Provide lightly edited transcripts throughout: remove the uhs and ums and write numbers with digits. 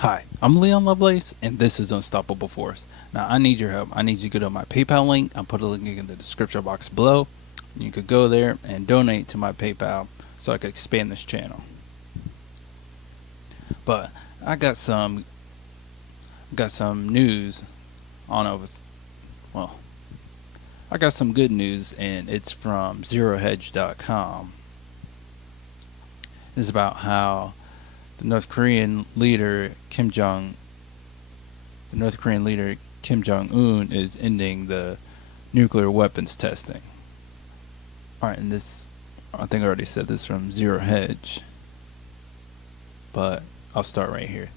Hi, I'm Leon Lovelace, and this is Unstoppable Force. Now, I need your help. I need you to go to my PayPal link. I'll put a link in the description box below. You could go there and donate to my PayPal so I could expand this channel. But I got some news. I don't know if it's, well, I got some good news, and it's from ZeroHedge.com. It's about how the North Korean leader Kim Jong Un is ending the nuclear weapons testing. Alright, and this, I think I already said this from Zero Hedge, but I'll start right here.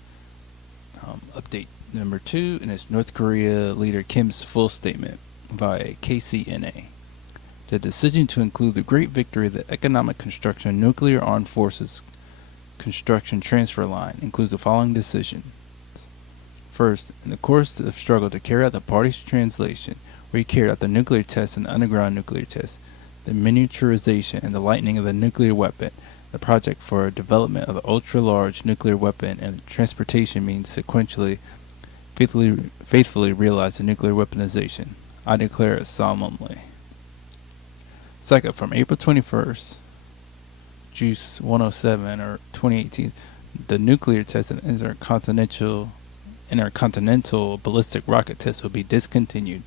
Update number 2, and it's North Korea leader Kim's full statement via KCNA. The decision to include the great victory of the economic construction of nuclear armed forces construction transfer line includes the following decision. First, in the course of struggle to carry out the party's translation, where he carried out the nuclear test and the underground nuclear test, the miniaturization and the lightening of the nuclear weapon, the project for development of the ultra-large nuclear weapon, and transportation means sequentially faithfully realize the nuclear weaponization. I declare it solemnly. Second, from April 21st, Juice 107 or 2018, the nuclear test and intercontinental ballistic rocket test will be discontinued.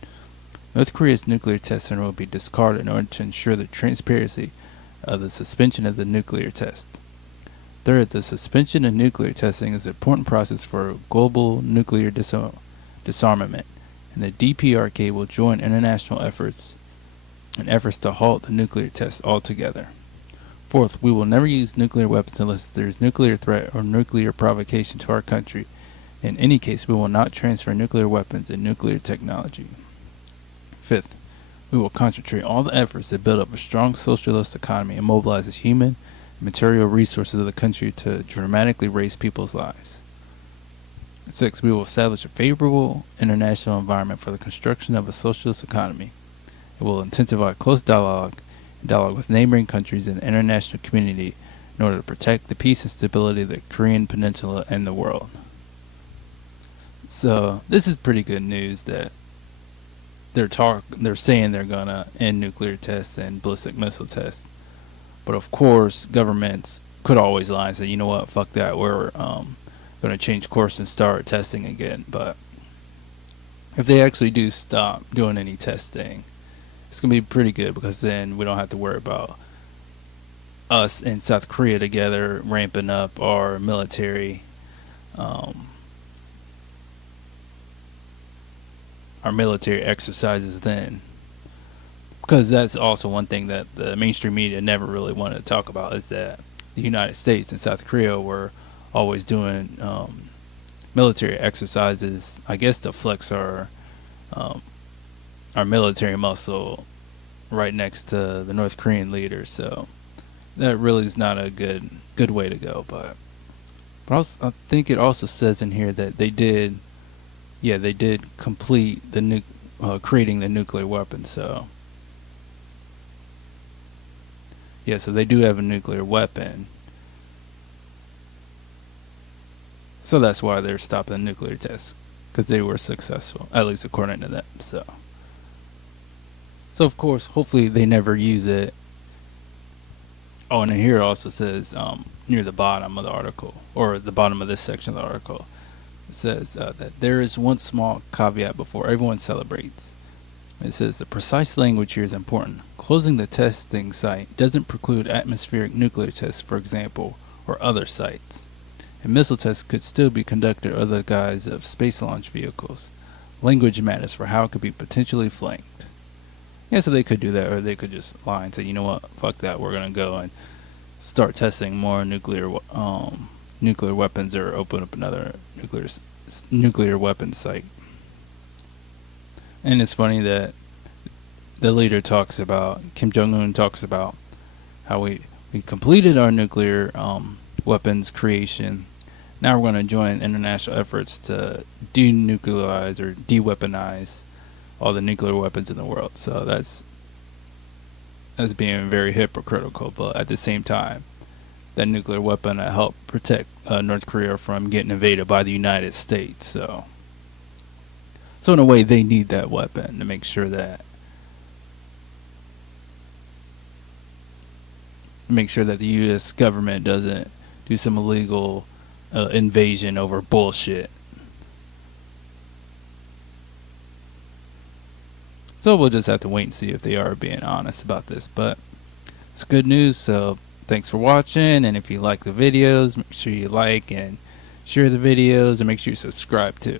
North Korea's nuclear test center will be discarded in order to ensure the transparency of the suspension of the nuclear test. Third, the suspension of nuclear testing is an important process for global nuclear disarmament, and the DPRK will join international efforts to halt the nuclear test altogether. Fourth, we will never use nuclear weapons unless there is nuclear threat or nuclear provocation to our country. In any case, we will not transfer nuclear weapons and nuclear technology. Fifth, we will concentrate all the efforts to build up a strong socialist economy and mobilize the human and material resources of the country to dramatically raise people's lives. Sixth, we will establish a favorable international environment for the construction of a socialist economy. It will intensify close dialogue with neighboring countries and the international community in order to protect the peace and stability of the Korean Peninsula and the world. So this is pretty good news that they're saying they're gonna end nuclear tests and ballistic missile tests, but of course governments could always lie and say, you know what, fuck that, we're gonna change course and start testing again. But if they actually do stop doing any testing, it's going to be pretty good, because then we don't have to worry about us in South Korea together ramping up our military exercises then. Because that's also one thing that the mainstream media never really wanted to talk about, is that the United States and South Korea were always doing military exercises, I guess, to flex our military muscle right next to the North Korean leader. So that really is not a good way to go. But I think it also says in here that they did complete the creating the nuclear weapon. So yeah, so they do have a nuclear weapon. So that's why they're stopping the nuclear tests, because they were successful, at least according to them. So of course, hopefully they never use it. Oh, and here it also says near the bottom of the article, or the bottom of this section of the article, it says that there is one small caveat before everyone celebrates. It says the precise language here is important. Closing the testing site doesn't preclude atmospheric nuclear tests, for example, or other sites. And missile tests could still be conducted under the guise of space launch vehicles. Language matters for how it could be potentially flanked. Yeah, so they could do that, or they could just lie and say, you know what, fuck that, we're gonna go and start testing more nuclear weapons, or open up another nuclear weapons site. And it's funny that the leader talks about, Kim Jong Un talks about how we completed our nuclear weapons creation. Now we're going to join international efforts to denuclearize or de-weaponize all the nuclear weapons in the world. So that's being very hypocritical, but at the same time, that nuclear weapon help protect North Korea from getting invaded by the United States. So in a way, they need that weapon to make sure that the U.S. government doesn't do some illegal invasion over bullshit. So we'll just have to wait and see if they are being honest about this. But it's good news. So thanks for watching. And if you like the videos, make sure you like and share the videos, and make sure you subscribe too.